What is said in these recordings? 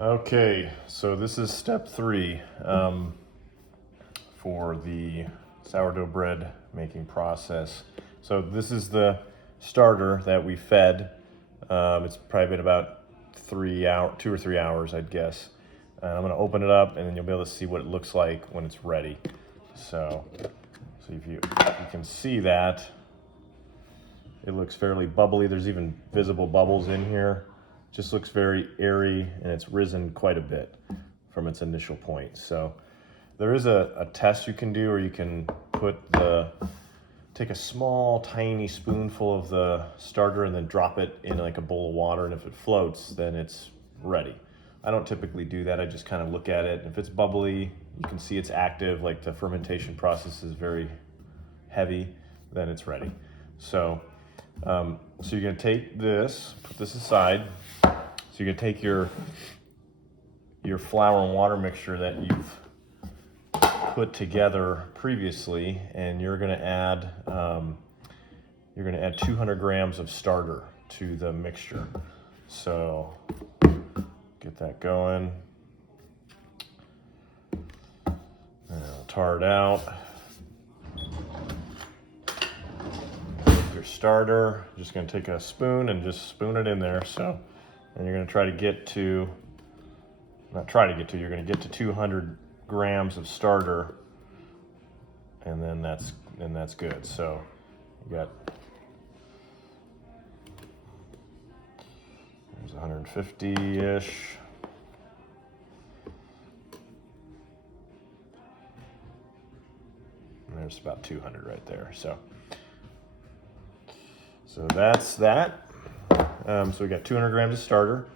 Okay, so this is step 3 for the sourdough bread making process. So this is the starter that we fed. It's probably been about 2 or 3 hours, I'd guess. I'm gonna open it up and then you'll be able to see what it looks like when it's ready. So if you can see that, it looks fairly bubbly. There's even visible bubbles in here. Just looks very airy, and it's risen quite a bit from its initial point. So there is a test you can do, or you can take a small tiny spoonful of the starter and then drop it in like a bowl of water, and if it floats, then it's ready. I don't typically do that. I just kind of look at it. If it's bubbly, you can see it's active, like the fermentation process is very heavy, then it's ready. So you're gonna take this, put this aside. So you're gonna take your flour and water mixture that you've put together previously, and you're gonna add 200 grams of starter to the mixture. So get that going. And I'll tar it out. Your starter, just gonna take a spoon and just spoon it in there. So, and you're gonna you're gonna get to 200 grams of starter, and then that's good. So you got, there's 150-ish. And there's about 200 right there. So that's that. So we got 200 grams of starter.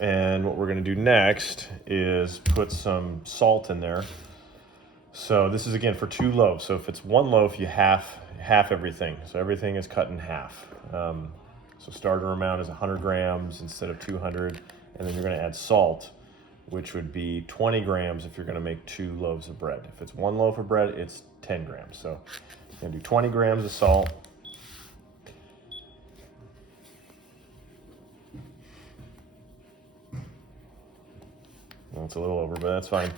And what we're gonna do next is put some salt in there. So this is again for 2 loaves. So if it's 1 loaf, you half everything. So everything is cut in half. So starter amount is 100 grams instead of 200. And then you're gonna add salt, which would be 20 grams if you're gonna make 2 loaves of bread. If it's 1 loaf of bread, it's 10 grams. So you're gonna do 20 grams of salt. Well, it's a little over, but that's fine.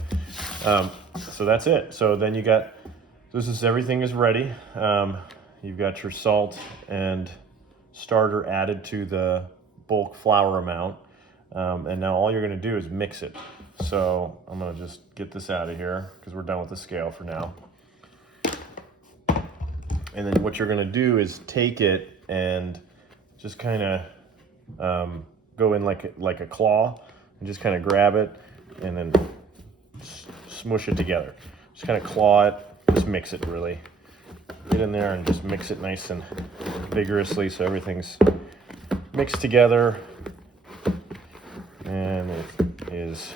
So that's it. So then everything is ready. You've got your salt and starter added to the bulk flour amount. And now all you're gonna do is mix it. So I'm gonna just get this out of here because we're done with the scale for now. And then what you're gonna do is take it and just kind of go in like a claw and just kind of grab it and then smush it together. Just kind of claw it, just mix it really. Get in there and just mix it nice and vigorously so everything's mixed together and it is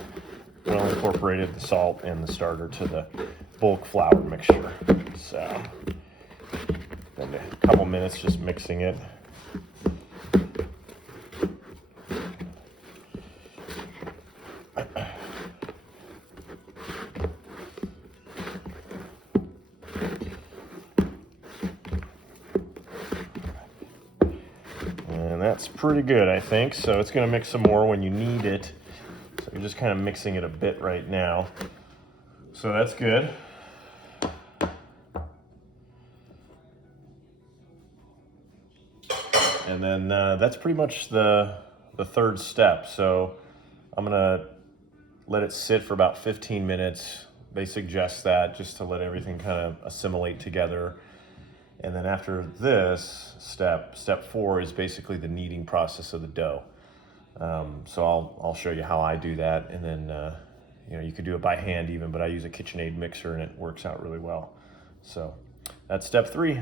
well incorporated, the salt and the starter, to the bulk flour mixture. So then a couple minutes just mixing it. That's pretty good, I think. So it's going to mix some more when you need it. So you're just kind of mixing it a bit right now. So that's good. And then that's pretty much the third step. So I'm going to let it sit for about 15 minutes. They suggest that just to let everything kind of assimilate together. And then after this step 4 is basically the kneading process of the dough. So I'll show you how I do that, and then you could do it by hand even, but I use a KitchenAid mixer and it works out really well. So that's step 3.